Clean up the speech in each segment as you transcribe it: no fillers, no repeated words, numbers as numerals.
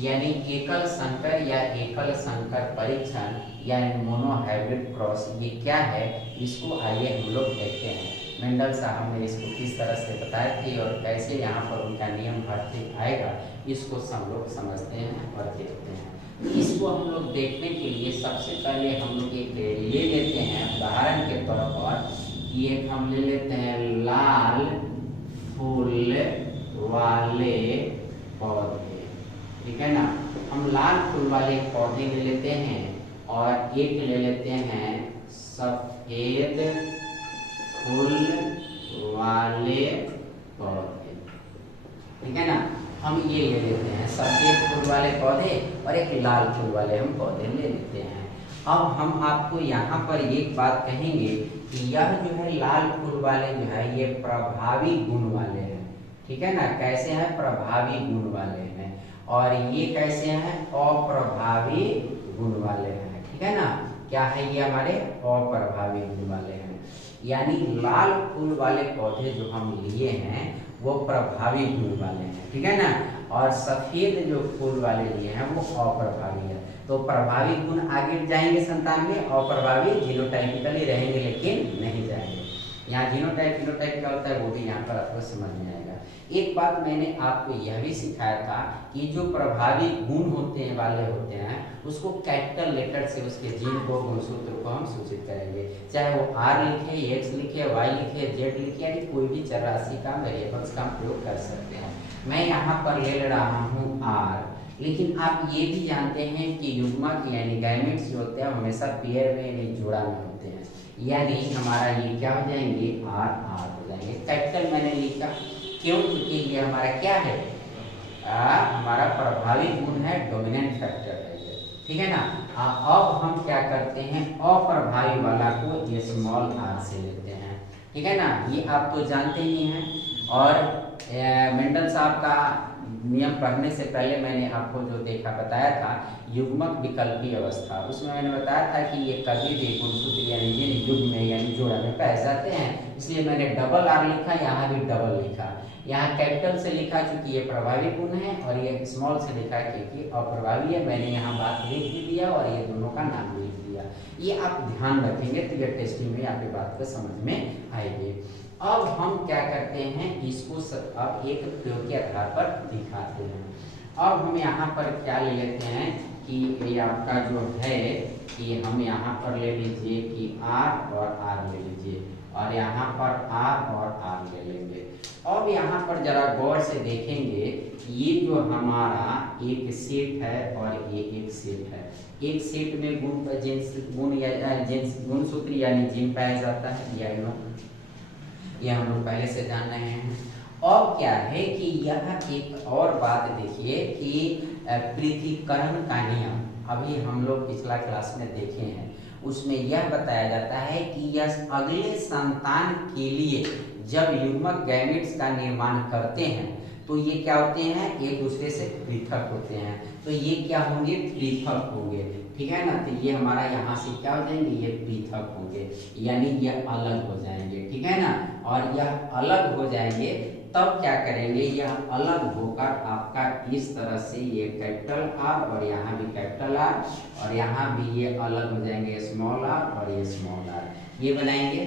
यानी एकल संकर या एकल संकर परीक्षण या मोनोहाइब्रिड क्रॉस, ये क्या है, इसको आइए हम लोग देखते हैं। मेंडल साहब ने इसको किस तरह से बताए थे और कैसे यहाँ पर उनका नियम भर्ती आएगा, इसको हम लोग समझते हैं और देखते हैं। इसको हम लोग देखने के लिए सबसे पहले हम लोग एक ले लेते हैं उदाहरण के तौर पर, ये हम ले लेते हैं लाल फूल वाले पौधे, ठीक है ना। हम लाल फूल वाले पौधे ले लेते हैं और एक ले लेते हैं सफेद फूल वाले पौधे, ठीक है ना। हम ये ले लेते हैं सफेद फूल वाले पौधे और एक लाल फूल वाले हम पौधे ले लेते हैं। अब हम आपको यहाँ पर एक बात कहेंगे कि यह जो है लाल फूल वाले जो है ये प्रभावी गुण वाले हैं, ठीक है ना। कैसे हैं, प्रभावी गुण वाले हैं, और ये कैसे हैं, अप्रभावी गुण वाले हैं, ठीक है ना। क्या है, ये हमारे अप्रभावी गुण वाले हैं। यानी लाल फूल वाले पौधे जो हम लिए हैं वो प्रभावी गुण वाले हैं, ठीक है ना, और सफेद जो फूल वाले लिए हैं वो अप्रभावी है। तो प्रभावी गुण आगे जाएंगे संतान में, अप्रभावी जीनोटाइपिकली रहेंगे लेकिन नहीं जाएंगे। यहाँ जीनोटाइप फिनोटाइप क्या होता है वो भी यहाँ पर आपको समझ में आएगा। एक बात मैंने आपको यह भी सिखाया था कि जो प्रभावी गुण वाले होते हैं उसको कैपिटल लेटर से उसके जीन को, गुणसूत्र को हम सूचित करेंगे, चाहे वो आर लिखे, एक्स लिखे, वाई लिखे, जेड लिखे, यानी कोई भी चरराशि का वेरिएबल्स का प्रयोग कर सकते हैं। मैं यहाँ पर ले रहा हूँ आर, लेकिन आप ये भी जानते हैं कि युग्मक यानी गैमेट्स जो होते हैं हमेशा पेयर में यानी जोड़ा में होते हैं, यानी हमारा ये क्या हो जाएंगे, आर आर हो जाएंगे। कैपिटल मैंने लिखा क्यों, क्योंकि ये हमारा क्या है, हमारा प्रभावी गुण है, डोमिनेंट फैक्टर है ये, ठीक है ना। अब हम क्या करते हैं, अप्रभावी वाला को ये स्मॉल आर से लेते हैं, ठीक है ना। ये आप तो जानते ही हैं। और मेंडल साहब का नियम पढ़ने से पहले मैंने आपको जो बताया था युग्मक विकल्पी अवस्था, उसमें मैंने बताया था कि ये कभी भी गुणसूत्र यानी युग्म में यानी जोड़ा में पाए जाते हैं, इसलिए मैंने डबल आर लिखा, यहाँ भी डबल लिखा। यहाँ कैपिटल से लिखा क्योंकि ये प्रभावी गुण है, और ये स्मॉल से लिखा क्योंकि अप्रभावी है। मैंने यहाँ बात लिख भी दिया और ये दोनों का नाम लिख दिया। ये आप ध्यान रखेंगे तो ये टेस्टिंग में आपकी बात को समझ में आएगी। अब हम क्या करते हैं, इसको अब एक प्रयोग के आधार पर दिखाते हैं। अब हम यहाँ पर क्या ले लेते हैं कि ये आपका जो है कि हम यहाँ पर ले लीजिए कि आर और आर ले लीजिए, और यहाँ पर आर और आर ले लेंगे। अब यहाँ पर जरा गौर से देखेंगे, ये जो हमारा एक सेट है और ये एक सेट है। एक सेट में गुण जिन्स गुण या जिन्स गुणसूत्र यानी जिन पाया जाता है, ये हम लोग पहले से जान रहे हैं। अब क्या है कि यह एक और बात देखिए कि पृथक्करण का नियम अभी हम लोग पिछला क्लास में देखे हैं, उसमें यह बताया जाता है कि यह अगले संतान के लिए जब युग्मक गैमेट्स का निर्माण करते हैं तो ये क्या होते हैं, एक दूसरे से पृथक होते हैं। तो ये क्या होंगे, पृथक होंगे, ठीक है ना। तो ये हमारा यहाँ से क्या हो जाएंगे, ये पृथक होंगे, यानी ये अलग हो जाएंगे, ठीक है ना। और यह अलग हो जाएंगे तब क्या करेंगे, यह अलग होकर आपका इस तरह से ये कैपिटल आर और यहाँ भी कैपिटल आर और यहाँ भी ये अलग हो जाएंगे, स्मॉल आर और ये स्मॉल आर, ये बनाएंगे,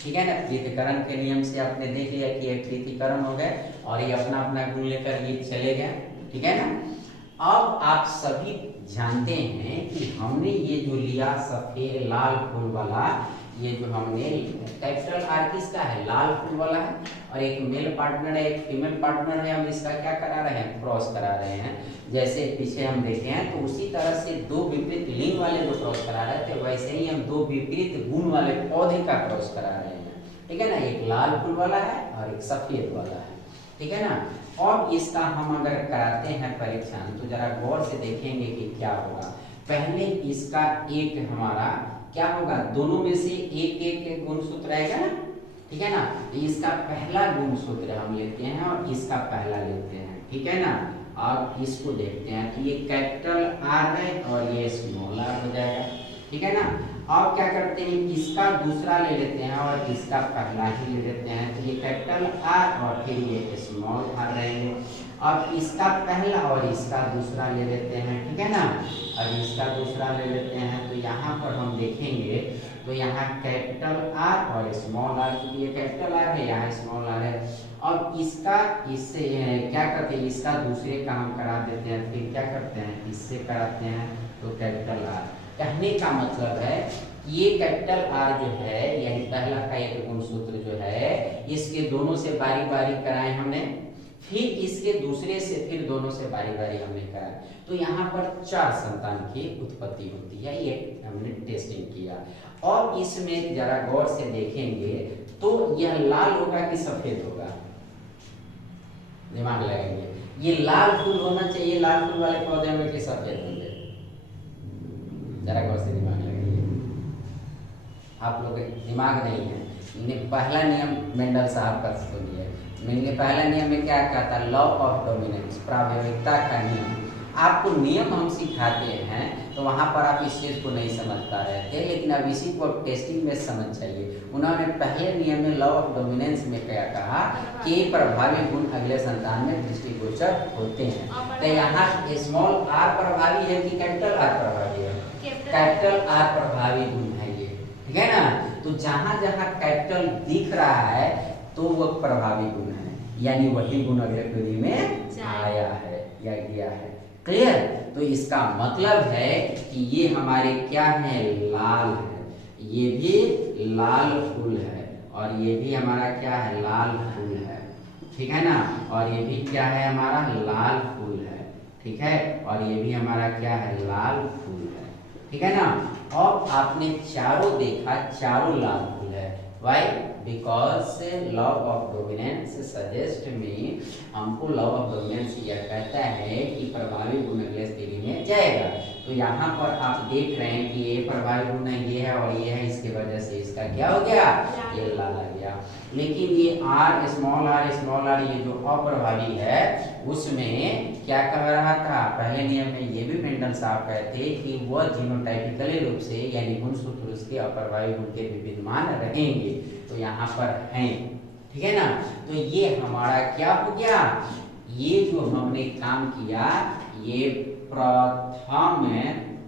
ठीक है ना। पृथक्करण के नियम से आपने देख लिया कि ये पृथक्करण हो गए और ये अपना अपना गुण लेकर ये चले गए, ठीक है ना। अब आप सभी जानते हैं कि हमने ये जो लिया सफेद लाल फूल वाला, ये जो हमने कैपिटल आर किसका है, लाल फूल वाला है, और एक मेल पार्टनर है एक फीमेल पार्टनर है, हम इसका क्या करा रहे हैं, क्रॉस करा रहे हैं। जैसे पीछे हम देखे हैं तो उसी तरह से दो विपरीत लिंग वाले जो क्रॉस करा रहे थे, वैसे ही हम दो विपरीत गुण वाले पौधे का क्रॉस करा रहे हैं, ठीक है ना। एक लाल फूल वाला है और एक सफेद वाला है, ठीक है ना। और इसका हम अगर कराते हैं परीक्षण तो जरा गौर से देखेंगे कि क्या होगा। पहले इसका एक हमारा क्या होगा, दोनों में से एक एक गुणसूत्र आएगा ना, ठीक है ना। इसका पहला गुणसूत्र हम लेते हैं और इसका पहला लेते हैं, ठीक है ना। अब इसको देखते हैं कि ये कैपिटल आर है और ये स्मॉल आर हो जाएगा, ठीक है ना। अब क्या करते हैं, इसका दूसरा ले लेते हैं और इसका पहला ही ले लेते हैं, तो ये कैपिटल आर और फिर ये स्मॉल आर रहेंगे। अब इसका पहला और इसका दूसरा ले लेते हैं, ठीक है ना। अब इसका दूसरा ले लेते हैं तो यहाँ पर हम देखेंगे तो यहाँ कैपिटल आर और स्मॉल आर, क्योंकि ये कैपिटल आर है, यहाँ स्मॉल आर है। अब इसका इससे क्या करते हैं, इसका दूसरे का हम करा देते हैं, फिर क्या करते हैं, इससे कराते हैं तो कैपिटल आर। कहने का मतलब है ये कैपिटल आर जो है यानी पहला का एक गुणसूत्र जो है, इसके दोनों से बारी बारी कराए हमने, फिर इसके दूसरे से फिर दोनों से बारी बारी हमने कराया, तो यहाँ पर 4 संतान की उत्पत्ति होती है। ये हमने टेस्टिंग किया। और इसमें जरा गौर से देखेंगे तो यह लाल होगा कि सफेद होगा, दिमाग लगाएंगे। ये लाल फूल होना चाहिए, लाल फूल वाले पौधे में कि सफेद होंगे, जरा गौर से दिमाग लगाइए। आप लोग दिमाग नहीं है। पहला नियम मेंडल साहब का सुनिए। मैंने पहला नियम में क्या कहा था, लॉ ऑफ डोमिनेंस, प्रावैधिकता का नियम। आपको नियम हम सिखाते हैं तो वहां पर आप इस चीज को नहीं समझता रहते, लेकिन अब इसी को टेस्टिंग में समझ चाहिए। उन्होंने पहले नियम में लॉ ऑफ डोमिनेंस में क्या कहा कि प्रभावी गुण अगले संतान में दृष्टिगोचर होते हैं। तो यहाँ स्मॉल आर प्रभावी है कि कैपिटल आर प्रभावी है, कैपिटल आर प्रभावी गुण है ये, ठीक है ना। तो जहां जहां कैपिटल दिख रहा है तो वो प्रभावी गुण है, यानी वही गुण अगले पीढ़ी में आया है या गया है। क्लियर। तो इसका मतलब है कि ये हमारे क्या है, लाल है, ये भी लाल फूल है, और ये भी हमारा क्या है, लाल फूल है, ठीक है ना। और ये भी क्या है, हमारा लाल फूल है, ठीक है। और ये भी हमारा क्या है, लाल फूल है, ठीक है ना। अब आपने चारों देखा, चारों लाल फूल है। Why? Because law of dominance suggest में, हमको लॉ ऑफ डोमिनेंस यह कहता है कि प्रभावी गुण अगले पीढ़ी में जाएगा। तो यहाँ पर आप देख रहे हैं कि ये प्रभावी गुण ये है और ये है, इसकी वजह से इसका क्या हो गया, ये लाल आ गया। लेकिन ये आर स्मॉल आर ये जो अप्रभावी है उसमें क्या कह रहा था, पहले नियम में ये भी मेंडल साहब कहते कि वह जीनोटाइपिकली रूप से यानी गुणसूत्र उसके अप्रभावी गुण के विद्यमान रहेंगे। तो यहाँ पर हैं, ठीक है ना। तो ये हमारा क्या हो गया, ये जो हमने काम किया ये प्रथम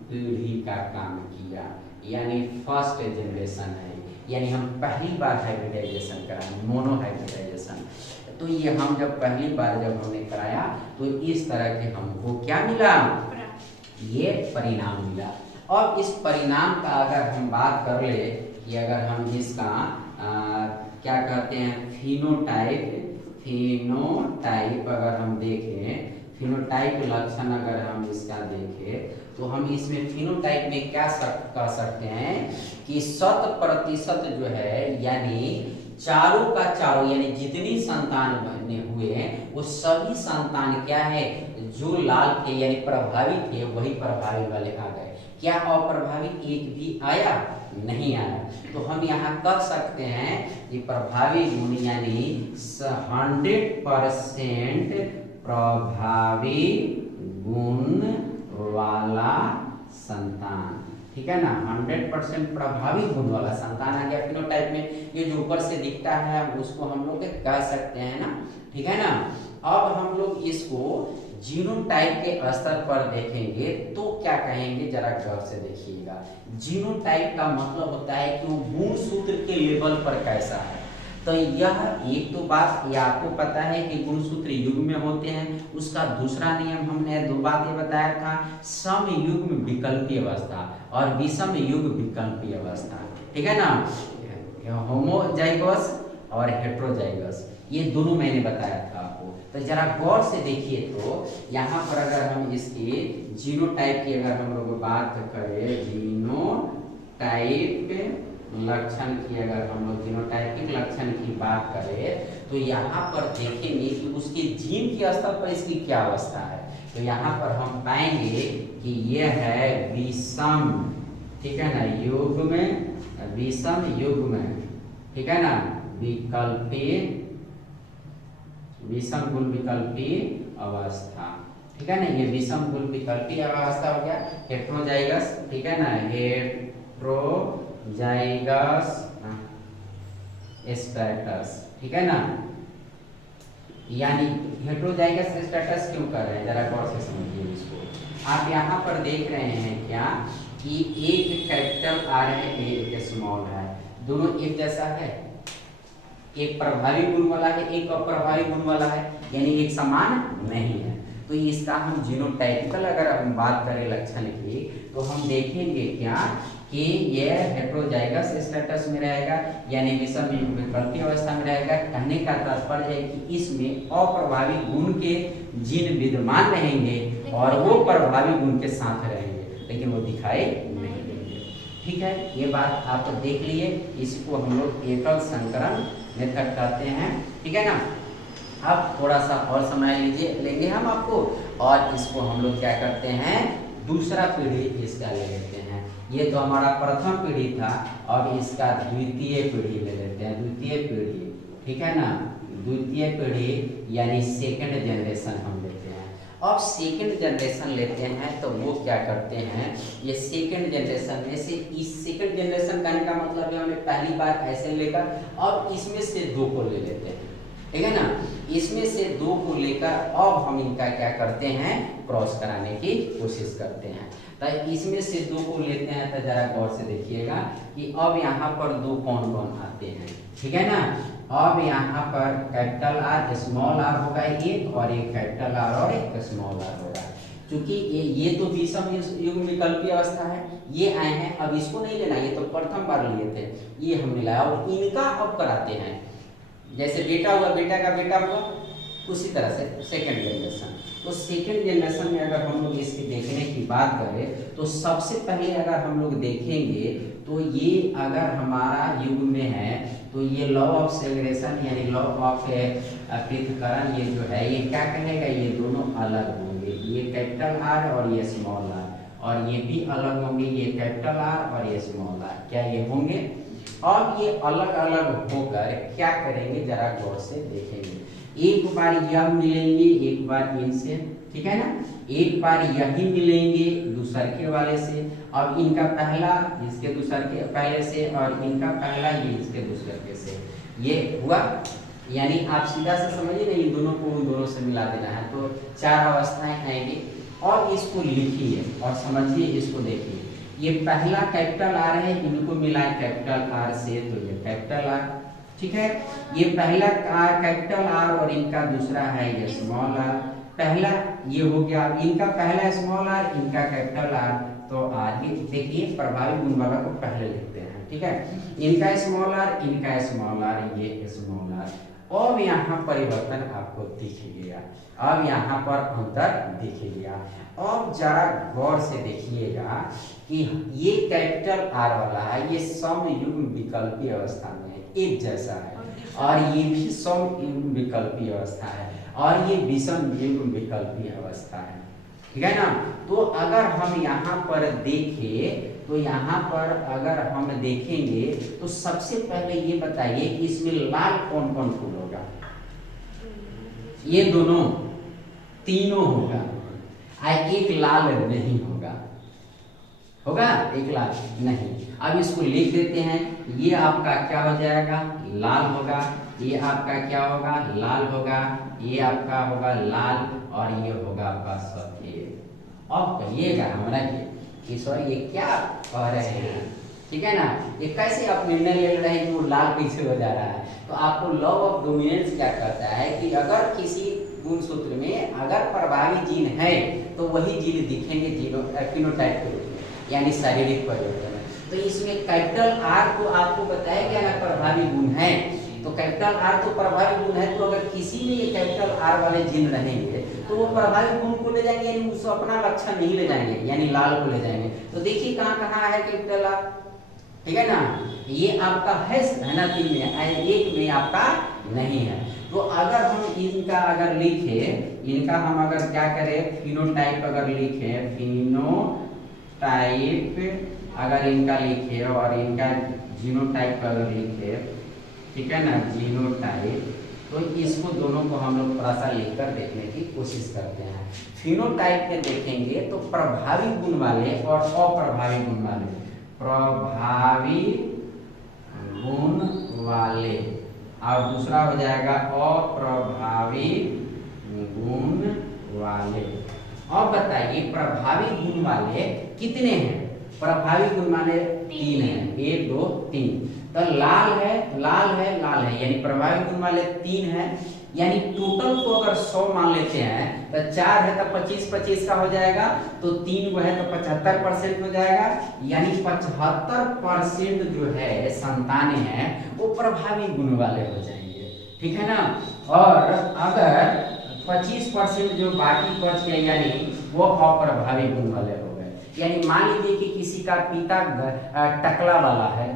पीढ़ी का काम किया, यानी फर्स्ट जनरेशन है, यानी हम पहली बार हाइब्रिडाइजेशन कराए, मोनो हाइब्रिडाइजेशन। तो ये हम जब पहली बार जब हमने कराया तो इस तरह के हमको क्या मिला, ये परिणाम मिला। और इस परिणाम का अगर हम बात कर ले कि अगर हम इसका क्या कहते हैं, फिनोटाइप अगर हम देखें, फिनोटाइप लक्षण अगर हम इसका देखें तो हम इसमें फिनोटाइप में क्या कह सकते हैं कि 100% जो है यानी चारों का चारों यानी जितनी संतान बने हुए हैं वो सभी संतान क्या है, जो लाल थे यानी प्रभावी थे वही प्रभावी वाले आ गए। क्या अप्रभावी एक भी आया, नहीं आया। तो हम यहाँ कर सकते हैं कि प्रभावी गुण यानी 100% प्रभावी गुण वाला संतान, ठीक है ना। 100% प्रभावी गुण वाला संतान आ गया फिनोटाइप में। ये जो ऊपर से दिखता है उसको हम लोग कह सकते हैं ना, ठीक है ना। अब हम लोग इसको जीनोटाइप के स्तर पर देखेंगे तो क्या कहेंगे, जरा गौर से देखिएगा। जीनोटाइप का मतलब होता है कि वो गुणसूत्र के लेवल पर कैसा है। तो यह एक तो बात ये आपको पता है कि गुणसूत्र युग्म में होते हैं। उसका दूसरा नियम हमने 2 बातें बताया था, सम युग्म विकल्पीय अवस्था और विषम युग्म विकल्पीय अवस्था, ठीक है ना। होमोजाइगस और हेट्रोजाइगस, ये दोनों मैंने बताया था आपको। तो जरा गौर से देखिए तो यहाँ पर अगर हम इसके जीनोटाइप की अगर हम लोग बात करें, जीनोटाइप लक्षण की अगर हम लोग जीनोटाइपिक लक्षण की बात करें तो यहाँ पर देखेंगे कि उसके जीन के स्तर पर इसकी क्या अवस्था है। तो यहाँ पर हम पाएंगे कि ये है विषम, ठीक है ना, युग में, विषम युग में, ठीक है ना, विकल्पीय, विषम गुण विकल्पीय अवस्था, ठीक है ना। ये विषम गुण विकल्पीय अवस्था हो गया। हेट्रोजाइगस, ठीक है ना, हेट्रोजाइगस स्टेटस, ठीक है ना। यानी हेटेरोजाइगस स्टेटस क्यों कर रहे हैं, जरा गौर से समझिए इसको। आप यहाँ पर देख रहे हैं क्या कि एक कैपिटल आर है, एक स्मॉल है, दोनों एक जैसा है, एक प्रभावी गुण वाला है, एक अप्रभावी गुण वाला है, यानी एक समान नहीं है। तो इसका हम जीनोटाइपिकल अगर हम बात करें लक्षण की, तो हम देखेंगे क्या कि यह हेटेरोजाइगस स्टेटस में रहेगा, यानी विषम विकल्पीय अवस्था में रहेगा। कहने का तात्पर्य है कि इसमें अप्रभावी गुण के जीन विद्यमान रहेंगे और वो प्रभावी गुण के साथ रहेंगे, लेकिन वो दिखाई नहीं देंगे। ठीक है, ये बात आप देख लिए। इसको हम लोग एकल संकरण मेथड कहते हैं। ठीक है ना। अब थोड़ा सा और समय लेंगे हम आपको, और इसको हम लोग क्या करते हैं, दूसरा पीढ़ी इसका ले लेते हैं। ये तो हमारा प्रथम पीढ़ी था, अब इसका द्वितीय पीढ़ी ले लेते हैं। द्वितीय पीढ़ी, ठीक है ना, द्वितीय पीढ़ी यानी सेकंड जनरेशन हम लेते हैं। अब सेकंड जनरेशन लेते हैं तो वो क्या करते हैं, ये सेकंड जनरेशन में से इस सेकंड जनरेशन करने का मतलब है हमें पहली बार ऐसे लेकर अब इसमें से दो को ले लेते हैं। ठीक है ना, इसमें से दो को लेकर अब हम इनका क्या करते हैं, क्रॉस कराने की कोशिश करते हैं। तो इसमें से दो को लेते हैं, तो जरा गौर से देखिएगा कि अब यहाँ पर दो कौन कौन आते हैं। ठीक है ना, अब यहाँ पर कैपिटल आर स्मॉल आर होगा एक, और एक कैपिटल आर और एक स्मॉल आर होगा। क्योंकि ये तो विषम युग्म विकल्पीय अवस्था है, ये आए हैं, अब इसको नहीं लेना, ये तो प्रथम बार लिए थे, ये हमने लाया और इनका अब कराते हैं। जैसे बेटा हुआ, बेटा का बेटा हुआ, उसी तरह से सेकंड जनरेशन। तो सेकंड जनरेशन में अगर हम लोग इसके देखने की बात करें तो सबसे पहले अगर हम लोग देखेंगे तो ये अगर हमारा युग में है तो ये लॉ ऑफ सेग्रेगेशन यानी लॉ ऑफ पृथक्करण ये जो है ये क्या कहेगा, ये दोनों अलग होंगे। ये कैपिटल आर और ये स्मॉल आर, और ये भी अलग होंगे, ये कैपिटल आर और ये स्मॉल आर, क्या ये होंगे। अब ये अलग अलग होकर क्या करेंगे, जरा गौर से देखेंगे। एक बार यह मिलेंगे, एक बार इनसे, ठीक है ना, एक बार यही मिलेंगे दूसर के वाले से। अब इनका पहला इसके दूसर के पहले से, और इनका पहला ये इसके दूसर के से, ये हुआ। यानी आप सीधा से समझिए ना, इन दोनों को उन दोनों से मिला देना है, तो चार अवस्थाएं आएंगी। और इसको लिखिए और समझिए, इसको देखिए। ये पहला कैपिटल आर है, इनको मिला है कैपिटल आर से, तो ये कैपिटल आर, ठीक है। ये पहला कैपिटल आर और इनका दूसरा है ये स्मॉल आर। पहला ये हो गया, इनका पहला स्मॉल आर, इनका कैपिटल आर। तो आगे देखिए प्रभावी गुण वाला को पहले लिखते हैं, ठीक है। इनका स्मॉल आर, इनका स्मॉल आर, ये स्मॉल आर। अब यहाँ परिवर्तन आपको दिखेगा, अब यहाँ पर अंतर दिखेगा। अब जरा गौर से देखिएगा कि ये कैपिटल आर वाला है, ये समयुग्म विकल्पीय अवस्था में है, एक जैसा है, और ये भी समयुग्म विकल्पीय अवस्था है, और ये विषम युग्म विकल्पीय अवस्था है, ठीक है ना। तो अगर हम यहाँ पर देखें तो यहाँ पर अगर हम देखेंगे तो सबसे पहले ये बताइए कि इसमें लाल कौन कौन फूल होगा। ये दोनों तीनों होगा, एक लाल नहीं होगा, होगा एक लाल नहीं। अब इसको लिख देते हैं, ये आपका क्या हो जाएगा, लाल होगा, ये आपका क्या होगा, लाल होगा, ये आपका होगा लाल, और ये होगा आपका सफेद। अब कहिएगा हमारा कि सर ये क्या कह रहे हैं, ठीक है ना, ये कैसे आप निर्णय ले रहे हैं कि वो लाल कैसे हो जा रहा है। तो आपको लॉ ऑफ डोमिनेंस क्या कहता है कि अगर किसी गुण सूत्र में अगर प्रभावी जीन है तो वही जीन दिखेंगे फिनोटाइप के रूप में, यानी शारीरिक परिवर्तन है। तो इसमें कैपिटल आर को आपको बताया गया ना प्रभावी गुण है, तो कैपिटल आर तो प्रभावी गुण है, तो अगर किसी में ये कैपिटल आर वाले जीन रहेंगे तो वो प्रभावी गुण को ले जाएंगे, यानी उसको अपना लक्षण नहीं ले जाएंगे, यानी लाल को ले जाएंगे। तो देखिए कहाँ कहाँ है कैपिटल आर, ठीक है ना, ये आपका है ना, तीन में, एक में आपका नहीं है। तो अगर हम इनका अगर लिखे, इनका हम अगर क्या करें, फिनोटाइप अगर लिखे, फिनोटाइप अगर इनका लिखे और इनका जीनोटाइप अगर लिखे, ठीक है ना, जीनोटाइप, तो इसको दोनों को हम लोग थोड़ा सा लिखकर देखने की कोशिश करते हैं। फिनोटाइप में देखेंगे तो प्रभावी गुण वाले और अप्रभावी गुण वाले, प्रभावी गुण वाले और दूसरा हो जाएगा अप्रभावी गुण वाले। अब बताइए प्रभावी गुण वाले कितने हैं? प्रभावी गुण वाले 3 हैं, 1 2 3। तो लाल है लाल है लाल है, यानी प्रभावी गुण वाले 3 हैं। यानी टोटल को अगर 100 मान लेते हैं तो 4 है तो 25 25 का हो जाएगा, तो 3 को है तो 75% हो जाएगा। यानी 75% जो है संतानें हैं वो प्रभावी गुण वाले हो जाएंगे, ठीक है ना। और अगर 25% जो बाकी बच गए यानी वो अप्रभावी गुण वाले हो गए। यानी मान लीजिए कि किसी का पिता टकला वाला है,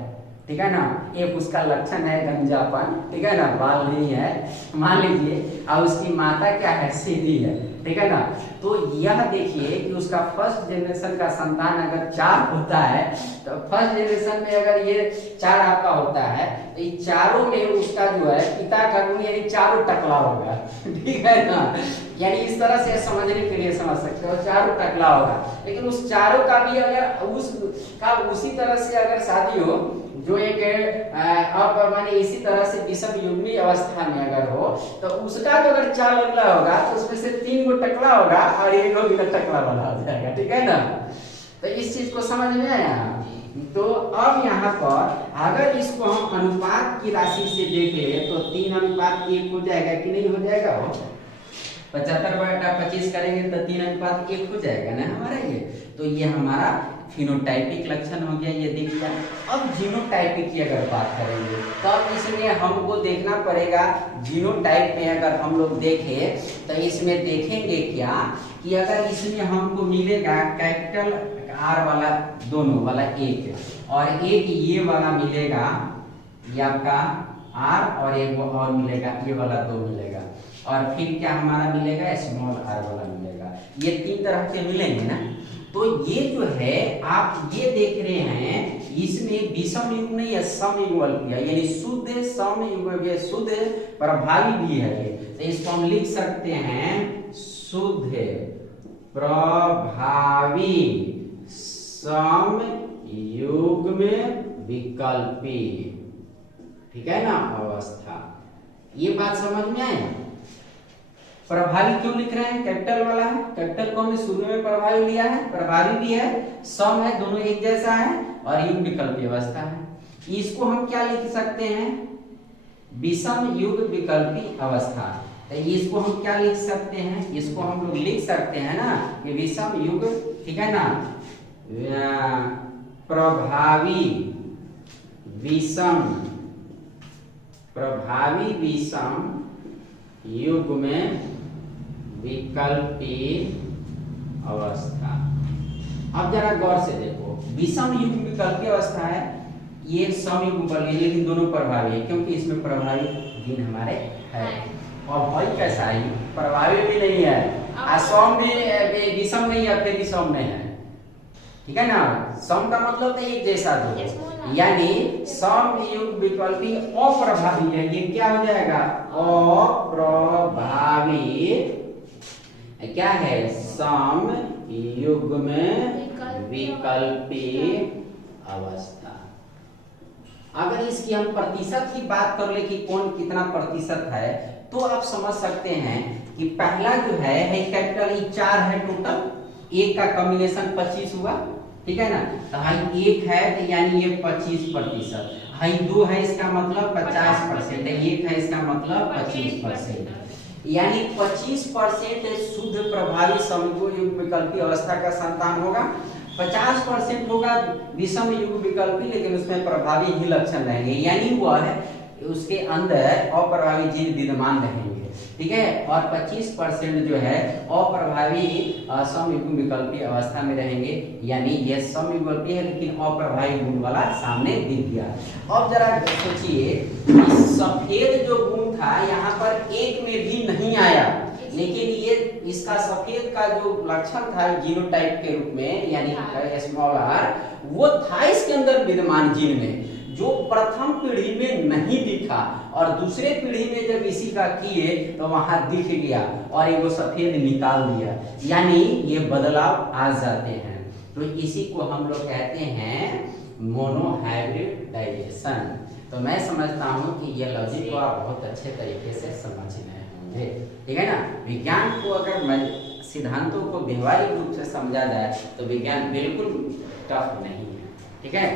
ठीक है ना, एक उसका लक्षण है गंजापन, ठीक है ना, बाल नहीं है मान लीजिए, और उसकी माता क्या है, सीधी है, ठीक है ना। तो यह देखिए कि उसका फर्स्ट जनरेशन का संतान अगर 4 होता है तो फर्स्ट जनरेशन में अगर ये 4 आपका होता है तो ये चारों में उसका जो है पिता का गुण यानी चारों टकला होगा, ठीक है ना। यानी इस तरह से समझने के लिए समझ सकते हो, चारों टकला होगा। लेकिन उस चारों का भी अगर उसी तरह से अगर शादी हो जो एक अब माने इसी तरह से विषम युग्मी अवस्था में अगर हो तो उसका जो अगर 4 निकला होगा तो उसमें से 3 को टकला होगा और 1 को भी टकला वाला हो जाएगा, ठीक है ना। तो इस चीज को समझ में आया। तो अब यहाँ पर अगर इसको हम अनुपात की राशि से देख ले तो 3:1 हो जाएगा कि नहीं हो जाएगा? हो 75/25 करेंगे तो 3:1 हो जाएगा ना हमारा ये। तो ये हमारा फिनोटाइपिक लक्षण हो गया, ये दिख गया। अब जीनोटाइपिक की अगर बात करेंगे तो अब इसमें हमको देखना पड़ेगा। जीनोटाइप में अगर हम लोग देखें तो इसमें देखेंगे क्या कि अगर इसमें हमको मिलेगा कैपिटल R वाला दोनों वाला एक और एक ये वाला मिलेगा, ये आपका R और एक वो और मिलेगा, ये वाला 2 मिलेगा, और फिर क्या हमारा मिलेगा स्मॉल r वाला मिलेगा। ये 3 तरह के मिलेंगे ना। तो ये जो है आप ये देख रहे हैं इसमें विषम युग्म नहीं है, सम युग्म है, यानी शुद्ध सम युग्म शुद्ध प्रभावी भी है। तो इसको हम लिख सकते हैं शुद्ध प्रभावी सम युग्म विकल्पी, ठीक है ना अवस्था। ये बात समझ में आई? प्रभावी क्यों लिख रहे हैं? कैपिटल वाला है, कैपिटल को हमने शुरू में प्रभावी लिया है, प्रभावी भी है, सम है, दोनों एक जैसा है और युग्म विकल्पी अवस्था है। इसको हम क्या लिख सकते हैं? विषम युग्म विकल्पी अवस्था। तो इसको हम क्या लिख सकते हैं? इसको हम लोग लिख सकते हैं ना कि विषम युग्म, ठीक है ना, प्रभावी विषम युग्म विकल्पी अवस्था। अब जरा गौर से देखो, विषम युग्म विकल्पी अवस्था है, ये सम युग्म बल है लेकिन दोनों प्रभावी है क्योंकि इसमें प्रभावी गुण हमारे है। और भाई कैसा है, प्रभावी भी नहीं है और सम भी विषम नहीं है, फिर भी सम में है, ठीक है ना। सम का मतलब तो एक जैसा दो, यानी सम युग्म विकल्पी अप्रभावी है। ये क्या हो जाएगा? अप्रभावी क्या है? सम युग्म विकल्पी अवस्था। अगर इसकी हम प्रतिशत की बात कर ले कि कौन कितना प्रतिशत है तो आप समझ सकते हैं कि पहला जो है कैपिटल 4 है, टोटल 1 का कॉम्बिनेशन 25 हुआ, ठीक है ना। तो हाई 1 है तो यानी ये 25%, हाई 2 है इसका मतलब 50%, 1 है इसका मतलब 25%, यानी 25% शुद्ध प्रभावी समयुग्म विकल्पी अवस्था का संतान होगा। 50% होगा विषम युग्म विकल्पी लेकिन उसमें प्रभावी ही लक्षण रहेंगे, यानी वह है उसके अंदर अप्रभावी जीन विद्यमान रहेंगे, ठीक है। और 25% जो है अप्रभावी समयुग्म विकल्पी अवस्था में रहेंगे, यानी यह समयुग्मी है लेकिन अप्रभावी गुण वाला सामने दिख गया। अब जरा सोचिए सफेद जो गुण था यहाँ पर एक में भी नहीं आया, लेकिन ये इसका सफेद का जो लक्षण था जीनोटाइप के रूप में यानी स्मॉल r वो था इसके अंदर विद्यमान जीन में, जो प्रथम पीढ़ी में नहीं दिखा और दूसरे पीढ़ी में जब इसी का किए तो वहां दिख गया और ये वो सफेद निकाल दिया, यानी ये बदलाव आ जाते हैं। तो इसी को हम लोग कहते हैं मोनोहाइब्रिडाइजेशन। तो मैं समझता हूँ कि ये लॉजिक को आप बहुत अच्छे तरीके से समझ गए होंगे, ठीक है ना। विज्ञान को अगर सिद्धांतों को व्यवहारिक रूप से समझा जाए तो विज्ञान बिल्कुल टफ नहीं है, ठीक है।